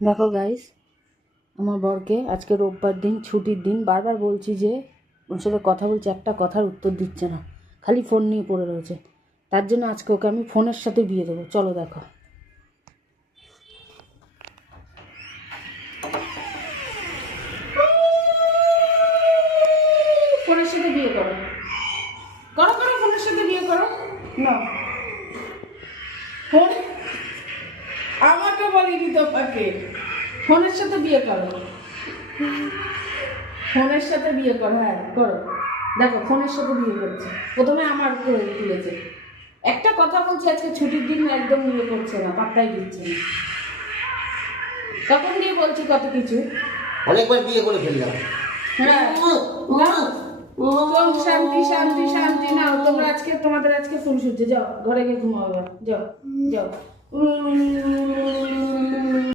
দেখো গাইস, আমার বরকে আজকে রোববার দিন, ছুটির দিন, বারবার বলছি যে ওর সাথে কথা বলছি, একটা কথার উত্তর দিচ্ছে না, খালি ফোন নিয়ে পড়ে রয়েছে। তার জন্য আজকে ওকে আমি ফোনের সাথে বিয়ে দেবো। চলো দেখো। ফোনের সাথে বিয়ে করো, করো করো, ফোনের সাথে বিয়ে করো না। ফোন আমাকে বলিনি তোমাকে, ফোনের সাথে বিয়ে করো, ফোনের সাথে বিয়ে করো। হ্যাঁ করো। দেখো ফোনের সাথে বিয়ে করছে, প্রথমে আমার করে তুলেছে। একটা কথা বলছি, আজকে ছুটির দিন একদম বিয়ে করছে না, পাত্তাই দিচ্ছে না। তখন দিয়ে বলছি কত কিছু, অনেকবার বিয়ে করে ফেললাম। হ্যাঁ শান্তি শান্তি শান্তি নাও তোমরা। আজকে তোমাদের আজকে ফুল সূর্য, যাও ঘরে গিয়ে ঘুমাও, যাও যাও।